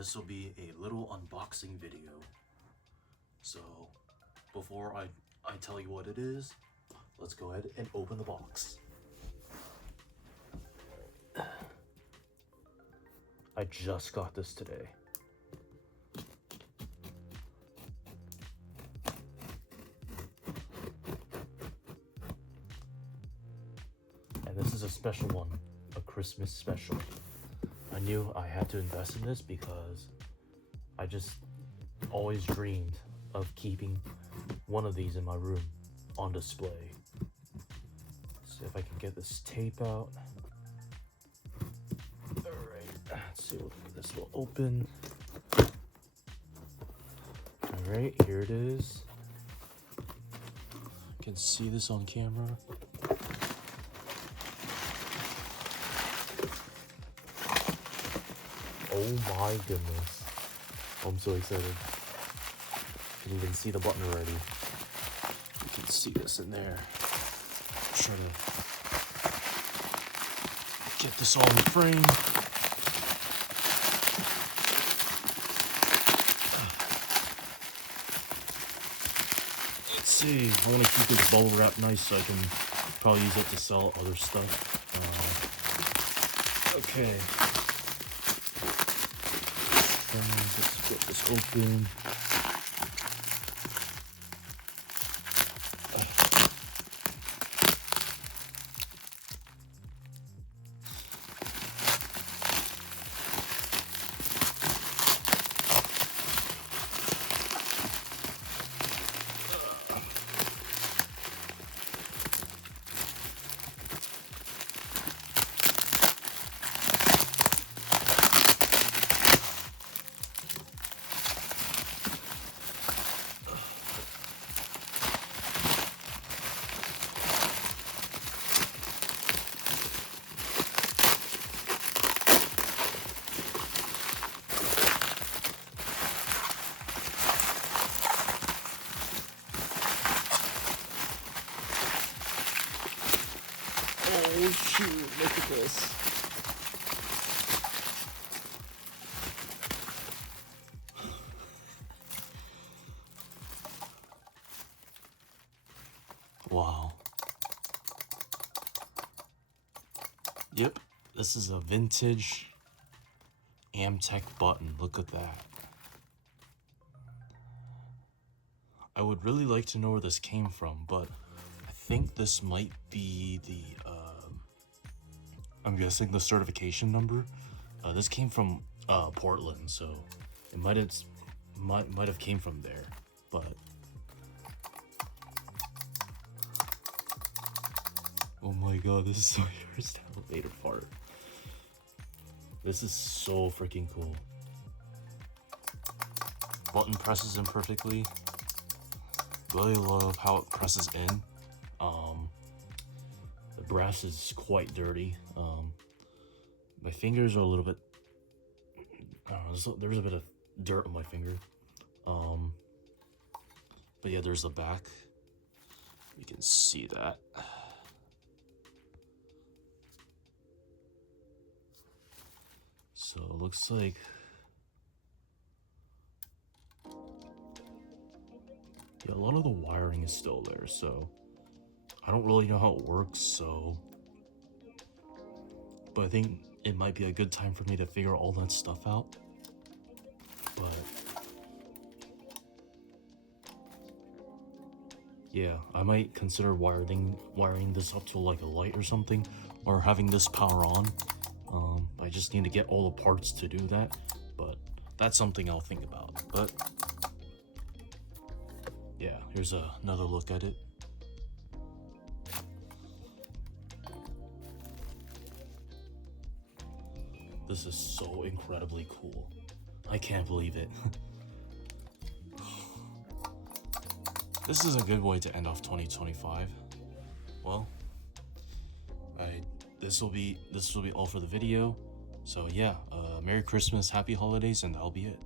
this will be a little unboxing video. So before I tell you what it is, let's go ahead and open the box. I just got this today. And this is a special one, a Christmas special. I knew I had to invest in this because I just always dreamed of keeping one of these in my room on display. See if I can get this tape out. Alright, let's see if this will open. Alright, here it is. You can see this on camera. Oh my goodness. I'm so excited. You can even see the button already. You can see this in there. Try to get this all in frame. Let's see. I want to keep this bubble wrap nice so I can probably use it to sell other stuff. Okay. Let's get this open. Oh shoot, look at this. Wow. Yep, this is a vintage Amtech button. Look at that. I would really like to know where this came from, but I think this might be the I'm guessing the certification number. This came from Portland, so it might have came from there. But oh my god, this is my first elevator part. This is so freaking cool. Button presses in perfectly. Really love how it presses in. The brass is quite dirty. My fingers are a little bit, I don't know, there's a bit of dirt on my finger. But yeah, there's the back. You can see that. So it looks like a lot of the wiring is still there, so I don't really know how it works, but I think it might be a good time for me to figure all that stuff out. But yeah, I might consider wiring this up to like a light or something, or having this power on. I just need to get all the parts to do that, but that's something I'll think about. But yeah, here's another look at it. This is so incredibly cool. I can't believe it. This is a good way to end off 2025. Well, this will be all for the video. So yeah, Merry Christmas, Happy Holidays, and that'll be it.